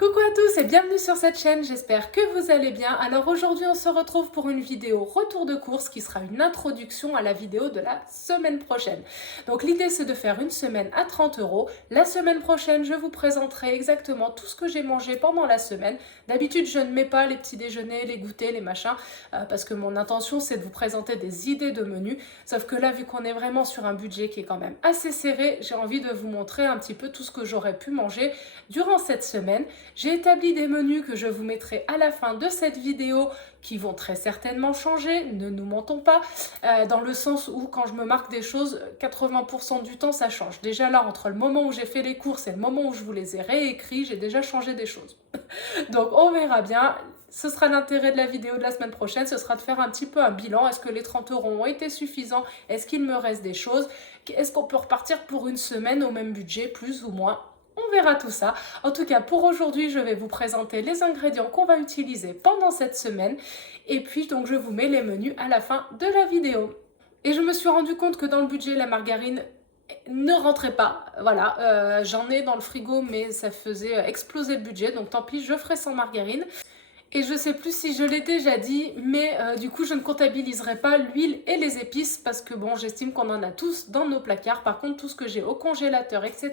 Coucou à tous et bienvenue sur cette chaîne, j'espère que vous allez bien. Alors aujourd'hui on se retrouve pour une vidéo retour de course qui sera une introduction à la vidéo de la semaine prochaine. Donc l'idée c'est de faire une semaine à 30 €. La semaine prochaine je vous présenterai exactement tout ce que j'ai mangé pendant la semaine. D'habitude je ne mets pas les petits déjeuners, les goûters, les machins, parce que mon intention c'est de vous présenter des idées de menus. Sauf que là vu qu'on est vraiment sur un budget qui est quand même assez serré, j'ai envie de vous montrer un petit peu tout ce que j'aurais pu manger durant cette semaine. J'ai établi des menus que je vous mettrai à la fin de cette vidéo qui vont très certainement changer, ne nous mentons pas, dans le sens où quand je me marque des choses, 80% du temps ça change. Déjà là, entre le moment où j'ai fait les courses et le moment où je vous les ai réécrits, j'ai déjà changé des choses. Donc on verra bien. Ce sera l'intérêt de la vidéo de la semaine prochaine, ce sera de faire un petit peu un bilan. Est-ce que les 30 € ont été suffisants? Est-ce qu'il me reste des choses? Est-ce qu'on peut repartir pour une semaine au même budget, plus ou moins? On verra tout ça. En tout cas, pour aujourd'hui, je vais vous présenter les ingrédients qu'on va utiliser pendant cette semaine. Et puis, donc, je vous mets les menus à la fin de la vidéo. Et je me suis rendu compte que dans le budget, la margarine ne rentrait pas. Voilà, j'en ai dans le frigo, mais ça faisait exploser le budget. Donc, tant pis, je ferai sans margarine. Et je sais plus si je l'ai déjà dit, mais du coup je ne comptabiliserai pas l'huile et les épices parce que bon, j'estime qu'on en a tous dans nos placards. Par contre, tout ce que j'ai au congélateur, etc.,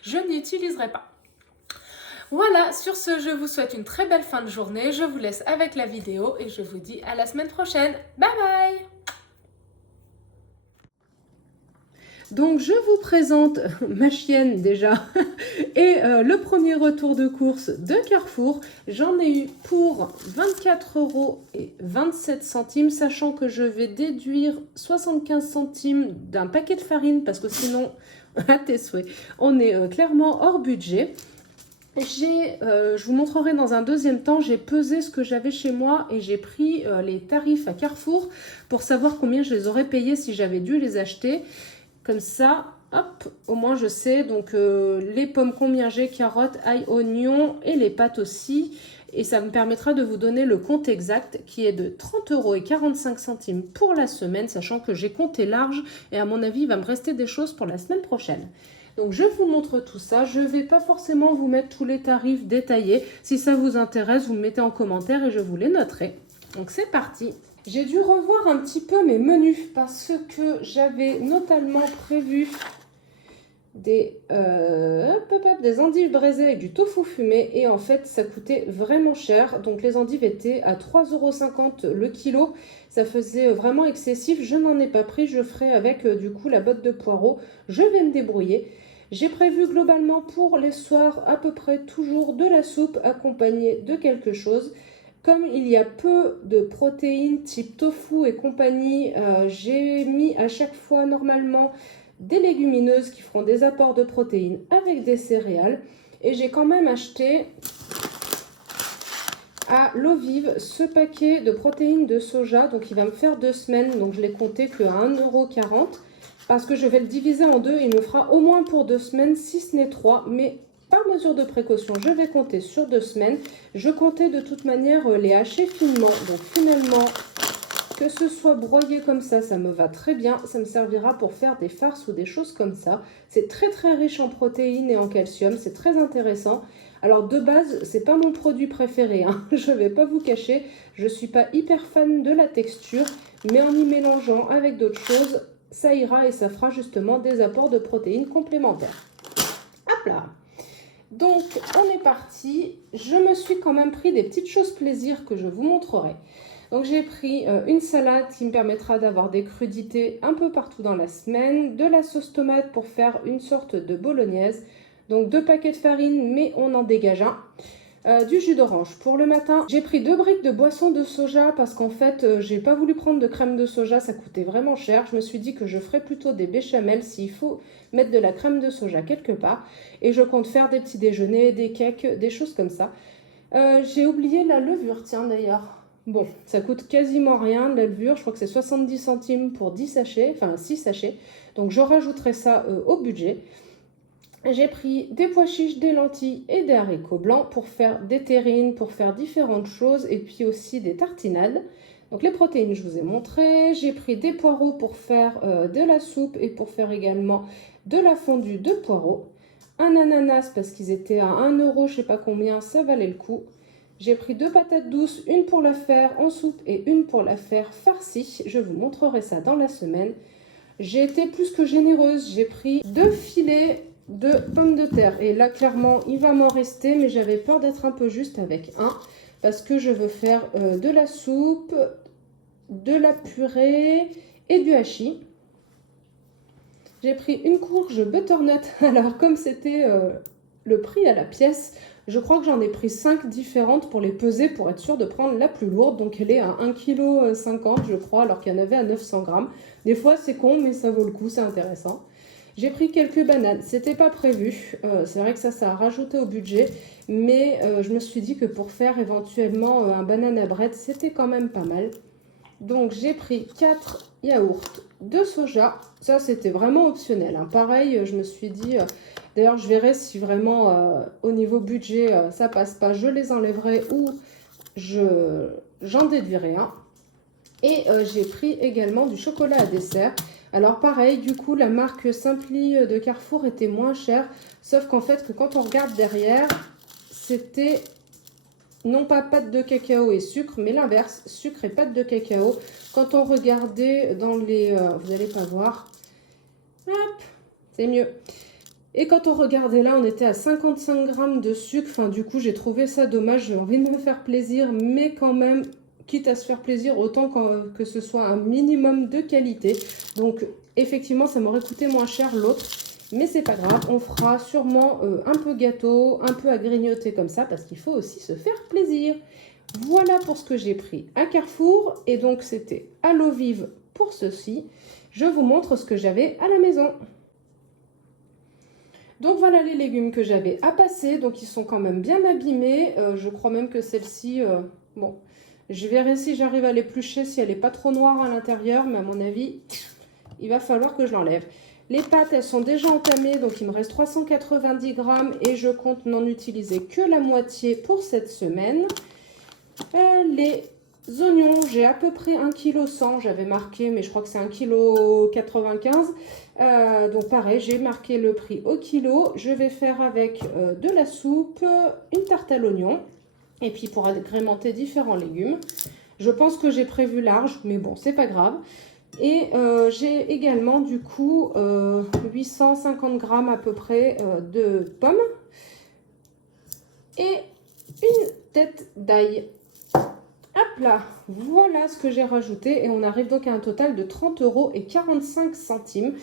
je n'utiliserai pas. Voilà, sur ce, je vous souhaite une très belle fin de journée. Je vous laisse avec la vidéo et je vous dis à la semaine prochaine. Bye bye! Donc je vous présente ma chienne déjà et le premier retour de course de Carrefour. J'en ai eu pour 24,27 €, sachant que je vais déduire 75 centimes d'un paquet de farine parce que sinon, à tes souhaits, on est clairement hors budget. Je vous montrerai dans un deuxième temps, j'ai pesé ce que j'avais chez moi et j'ai pris les tarifs à Carrefour pour savoir combien je les aurais payés si j'avais dû les acheter. Comme ça, hop, au moins je sais. Donc les pommes combien j'ai, carottes, ail, oignons et les pâtes aussi. Et ça me permettra de vous donner le compte exact qui est de 30,45 € pour la semaine, sachant que j'ai compté large et à mon avis il va me rester des choses pour la semaine prochaine. Donc je vous montre tout ça, je ne vais pas forcément vous mettre tous les tarifs détaillés. Si ça vous intéresse, vous me mettez en commentaire et je vous les noterai. Donc c'est parti. J'ai dû revoir un petit peu mes menus parce que j'avais notamment prévu des endives braisées avec du tofu fumé et en fait ça coûtait vraiment cher. Donc les endives étaient à 3,50 € le kilo. Ça faisait vraiment excessif. Je n'en ai pas pris. Je ferai avec du coup la botte de poireaux. Je vais me débrouiller. J'ai prévu globalement pour les soirs à peu près toujours de la soupe accompagnée de quelque chose. Comme il y a peu de protéines type tofu et compagnie, j'ai mis à chaque fois normalement des légumineuses qui feront des apports de protéines avec des céréales. Et j'ai quand même acheté à l'eau vive ce paquet de protéines de soja. Donc il va me faire 2 semaines, donc je l'ai compté qu'à 1,40 € parce que je vais le diviser en deux. Il me fera au moins pour 2 semaines, si ce n'est 3, mais par mesure de précaution, je vais compter sur 2 semaines. Je comptais de toute manière les hacher finement. Donc finalement, que ce soit broyé comme ça me va très bien. Ça me servira pour faire des farces ou des choses comme ça. C'est très très riche en protéines et en calcium. C'est très intéressant. Alors de base, c'est pas mon produit préféré, hein. Je vais pas vous cacher. Je suis pas hyper fan de la texture. Mais en y mélangeant avec d'autres choses, ça ira et ça fera justement des apports de protéines complémentaires. Hop là! Donc, on est parti. Je me suis quand même pris des petites choses plaisir que je vous montrerai. Donc, j'ai pris une salade qui me permettra d'avoir des crudités un peu partout dans la semaine, de la sauce tomate pour faire une sorte de bolognaise. Donc, 2 paquets de farine, mais on en dégage un. Du jus d'orange pour le matin. J'ai pris 2 briques de boisson de soja parce qu'en fait, j'ai pas voulu prendre de crème de soja, ça coûtait vraiment cher. Je me suis dit que je ferais plutôt des béchamels s'il faut mettre de la crème de soja quelque part. Et je compte faire des petits déjeuners, des cakes, des choses comme ça. J'ai oublié la levure, tiens d'ailleurs. Bon, ça coûte quasiment rien la levure, je crois que c'est 70 centimes pour 10 sachets, enfin 6 sachets. Donc je rajouterai ça au budget. J'ai pris des pois chiches, des lentilles et des haricots blancs pour faire des terrines, pour faire différentes choses et puis aussi des tartinades. Donc les protéines, je vous ai montré. J'ai pris des poireaux pour faire de la soupe et pour faire également de la fondue de poireaux. un ananas parce qu'ils étaient à 1 euro, je sais pas combien, ça valait le coup. J'ai pris 2 patates douces, une pour la faire en soupe et une pour la faire farcie. Je vous montrerai ça dans la semaine. J'ai été plus que généreuse, j'ai pris 2 filets de pommes de terre. Et là, clairement, il va m'en rester, mais j'avais peur d'être un peu juste avec un. Parce que je veux faire de la soupe, de la purée et du hachis. J'ai pris une courge butternut. Alors, comme c'était le prix à la pièce, je crois que j'en ai pris 5 différentes pour les peser pour être sûre de prendre la plus lourde. Donc, elle est à 1,50 kg, je crois, alors qu'il y en avait à 900 grammes. Des fois, c'est con, mais ça vaut le coup, c'est intéressant. J'ai pris quelques bananes, c'était pas prévu, c'est vrai que ça a rajouté au budget, mais je me suis dit que pour faire éventuellement un banana bread, c'était quand même pas mal. Donc j'ai pris 4 yaourts de soja, ça c'était vraiment optionnel, hein. Pareil, je me suis dit, d'ailleurs je verrai si vraiment au niveau budget ça passe pas, je les enlèverai ou j'en déduirai un. Et j'ai pris également du chocolat à dessert. Alors pareil, du coup, la marque Simply de Carrefour était moins chère. Sauf qu'en fait, que quand on regarde derrière, c'était non pas pâte de cacao et sucre, mais l'inverse, sucre et pâte de cacao. Quand on regardait dans les... vous n'allez pas voir. Hop, c'est mieux. Et quand on regardait là, on était à 55 grammes de sucre. Enfin, du coup, j'ai trouvé ça dommage. J'ai envie de me faire plaisir, mais quand même... quitte à se faire plaisir, autant que ce soit un minimum de qualité. Donc, effectivement, ça m'aurait coûté moins cher l'autre. Mais c'est pas grave, on fera sûrement un peu gâteau, un peu à grignoter comme ça, parce qu'il faut aussi se faire plaisir. Voilà pour ce que j'ai pris à Carrefour. Et donc, c'était à l'eau vive pour ceci. Je vous montre ce que j'avais à la maison. Donc voilà les légumes que j'avais à passer. Donc, ils sont quand même bien abîmés. Je crois même que celle-ci... bon... je verrai si j'arrive à l'éplucher, si elle n'est pas trop noire à l'intérieur, mais à mon avis, il va falloir que je l'enlève. Les pâtes, elles sont déjà entamées, donc il me reste 390 grammes et je compte n'en utiliser que la moitié pour cette semaine. Les oignons, j'ai à peu près 1,1 kg, j'avais marqué, mais je crois que c'est 1,95 kg. Donc pareil, j'ai marqué le prix au kilo. Je vais faire avec de la soupe, une tarte à l'oignon. Et puis pour agrémenter différents légumes. Je pense que j'ai prévu large, mais bon, c'est pas grave. Et j'ai également du coup 850 grammes à peu près de pommes. Et une tête d'ail. Hop là, voilà ce que j'ai rajouté. Et on arrive donc à un total de 30,45 €.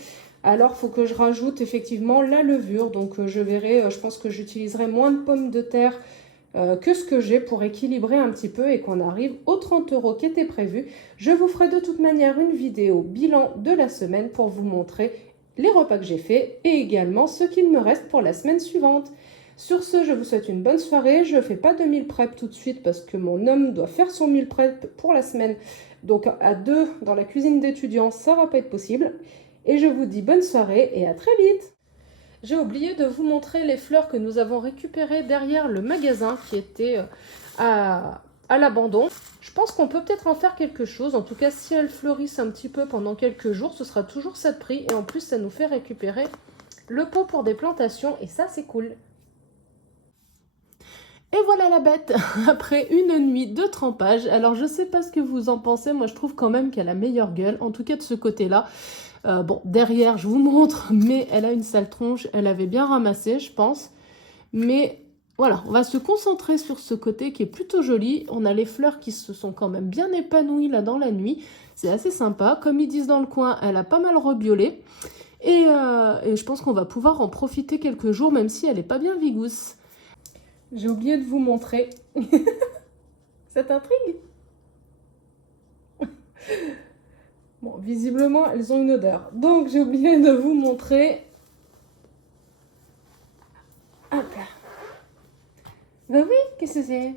Alors, il faut que je rajoute effectivement la levure. Donc, je verrai, je pense que j'utiliserai moins de pommes de terre que ce que j'ai pour équilibrer un petit peu et qu'on arrive aux 30 € qui étaient prévus. Je vous ferai de toute manière une vidéo bilan de la semaine pour vous montrer les repas que j'ai faits et également ce qu'il me reste pour la semaine suivante. Sur ce, je vous souhaite une bonne soirée. Je ne fais pas de meal prep tout de suite parce que mon homme doit faire son meal prep pour la semaine. Donc à deux dans la cuisine d'étudiants, ça ne va pas être possible. Et je vous dis bonne soirée et à très vite. J'ai oublié de vous montrer les fleurs que nous avons récupérées derrière le magasin qui était à l'abandon. Je pense qu'on peut peut-être en faire quelque chose. En tout cas, si elles fleurissent un petit peu pendant quelques jours, ce sera toujours ça de prix. Et en plus, ça nous fait récupérer le pot pour des plantations. Et ça, c'est cool. Et voilà la bête, après une nuit de trempage. Alors, je sais pas ce que vous en pensez. Moi, je trouve quand même qu'elle a meilleure gueule. En tout cas, de ce côté-là. Bon, derrière, je vous montre, mais elle a une sale tronche. Elle avait bien ramassé, je pense. Mais voilà, on va se concentrer sur ce côté qui est plutôt joli. On a les fleurs qui se sont quand même bien épanouies là dans la nuit. C'est assez sympa. Comme ils disent dans le coin, elle a pas mal rebiolé. Et je pense qu'on va pouvoir en profiter quelques jours, même si elle n'est pas bien vigousse. J'ai oublié de vous montrer. Ça t'intrigue? Bon, visiblement, elles ont une odeur. Donc, j'ai oublié de vous montrer. Hop là. Bah oui, qu'est-ce que c'est?